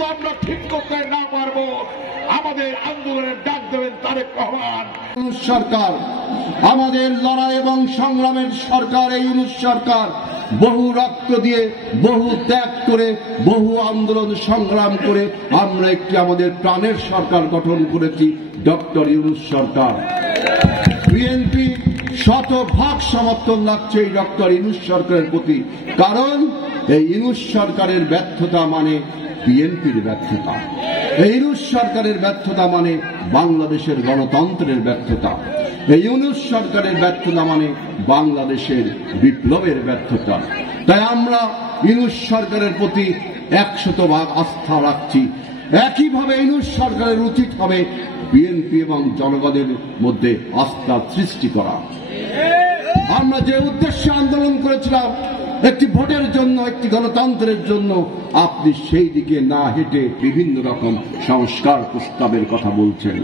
পর্যন্ত আমরা ঠিক করতে না পারবো, আমাদের আন্দোলনের ডাক দেবেন তারেক রহমান। সরকার আমাদের লড়াই এবং সংগ্রামের সরকার। এই ইউনূস সরকার বহু রক্ত দিয়ে, বহু ত্যাগ করে, বহু আন্দোলন সংগ্রাম করে আমরা একটি আমাদের প্রাণের সরকার গঠন করেছি, ডক্টর ইউনূস সরকার। বিএনপি শতভাগ সমর্থন রাখছে এই ডক্টর ইউনূস সরকারের প্রতি, কারণ এই ইউনূস সরকারের ব্যর্থতা মানে বিএনপির ব্যর্থতা। এই ইউনূস সরকারের ব্যর্থতা মানে বাংলাদেশের গণতন্ত্রের ব্যর্থতা। এই ইউনূস সরকারের ব্যর্থতা মানে বাংলাদেশের বিপ্লবের ব্যর্থতা। তাই আমরা ইউনূস সরকারের প্রতি 100% আস্থা রাখছি। একইভাবে ইউনূস সরকারের উচিত হবে বিএনপি এবং জনগণের মধ্যে আস্থা সৃষ্টি করা। আমরা যে উদ্দেশ্যে আন্দোলন করেছিলাম, একটি ভোটের জন্য, একটি গণতন্ত্রের জন্য, আপনি সেই দিকে না হেঁটে বিভিন্ন রকম সংস্কার প্রস্তাবের কথা বলছেন।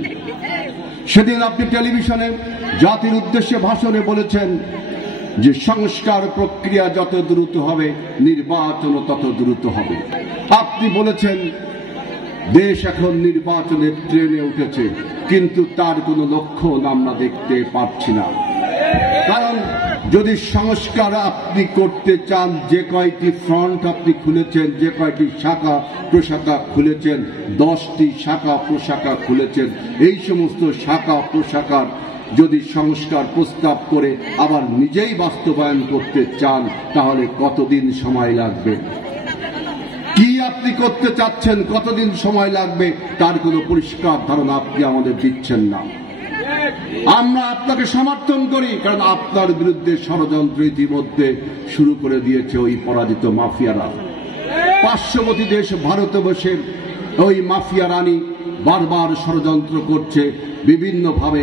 সেদিন আপনি টেলিভিশনে জাতির উদ্দেশ্যে ভাষণে বলেছেন যে সংস্কার প্রক্রিয়া যত দ্রুত হবে নির্বাচন তত দ্রুত হবে। আপনি বলেছেন দেশ এখন নির্বাচনের ট্রেনে উঠেছে, কিন্তু তার কোনো লক্ষণ আমরা দেখতে পাচ্ছি না। কারণ যদি সংস্কার আপনি করতে চান, যে কয়টি ফ্রন্ট আপনি খুলেছেন, যে কয়টি শাখা প্রশাখা খুলেছেন, 10টি শাখা প্রশাখা খুলেছেন, এই সমস্ত শাখা প্রশাখার যদি সংস্কার প্রস্তাব করে আবার নিজেই বাস্তবায়ন করতে চান, তাহলে কতদিন সময় লাগবে? কি আপনি করতে চাচ্ছেন, কতদিন সময় লাগবে, তার কোনো পরিষ্কার ধারণা আপনি আমাদের দিচ্ছেন না। আমরা আপনাকে সমর্থন করি, কারণ আপনার বিরুদ্ধে ষড়যন্ত্র ইতিমধ্যে শুরু করে দিয়েছে ওই পরাজিত মাফিয়ারা। পার্শ্ববর্তী দেশ ভারতে বসে ওই মাফিয়া রানী বারবার ষড়যন্ত্র করছে, বিভিন্নভাবে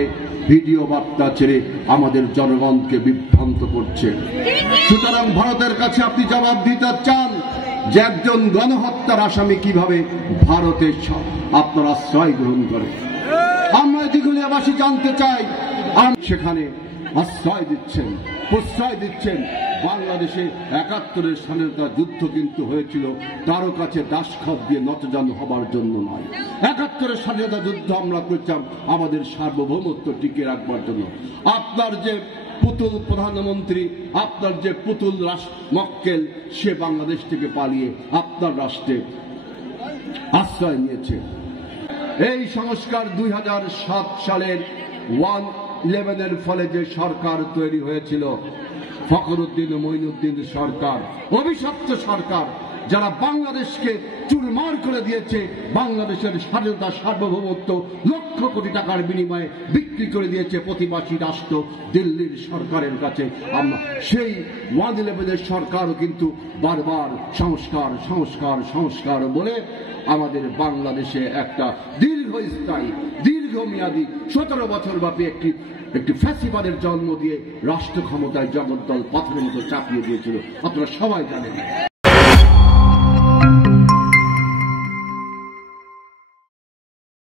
ভিডিও বার্তা ছেড়ে আমাদের জনগণকে বিভ্রান্ত করছে। সুতরাং ভারতের কাছে আপনি জবাব দিতে চান যে একজন গণহত্যার আসামি কিভাবে ভারতে আপনার আশ্রয় গ্রহণ করে। আমরা দিঘুলিয়াবাসী জানতে চাই, সেখানে আশ্রয় দিচ্ছেন, প্রশ্রয় দিচ্ছেন। বাংলাদেশে 71-এর স্বাধীনতা যুদ্ধ কিন্তু হয়েছিল কারো কাছে দাসখত দিয়ে নতজানু হবার জন্য নয়। 71-এর স্বাধীনতা যুদ্ধ আমরা করছিলাম আমাদের সার্বভৌমত্ব টিকিয়ে রাখবার জন্য। আপনার যে পুতুল প্রধানমন্ত্রী, আপনার যে পুতুল মক্কেল, সে বাংলাদেশ থেকে পালিয়ে আপনার রাষ্ট্রে আশ্রয় নিয়েছে। এই সংস্কার 2007 সালের 1/11-এর ফলে যে সরকার তৈরি হয়েছিল, ফখরুদ্দিন মঈনুদ্দিন সরকার, অভিশপ্ত সরকার, যারা বাংলাদেশকে চুরমার করে দিয়েছে, বাংলাদেশের স্বাধীনতা সার্বভৌমত্ব লক্ষ কোটি টাকার বিনিময়ে বিক্রি করে দিয়েছে প্রতিবাসী রাষ্ট্র দিল্লির সরকারের কাছে। আমরা সেই 1/11-এর সরকারও কিন্তু বারবার সংস্কার সংস্কার সংস্কার বলে আমাদের বাংলাদেশে একটা দীর্ঘস্থায়ী, দীর্ঘমেয়াদী 17 বছর ব্যাপী একটি ফ্যাসিবাদের জন্ম দিয়ে রাষ্ট্র ক্ষমতায় জগদ্দল পাথরের মতো চাপিয়ে দিয়েছিল, আপনারা সবাই জানেন।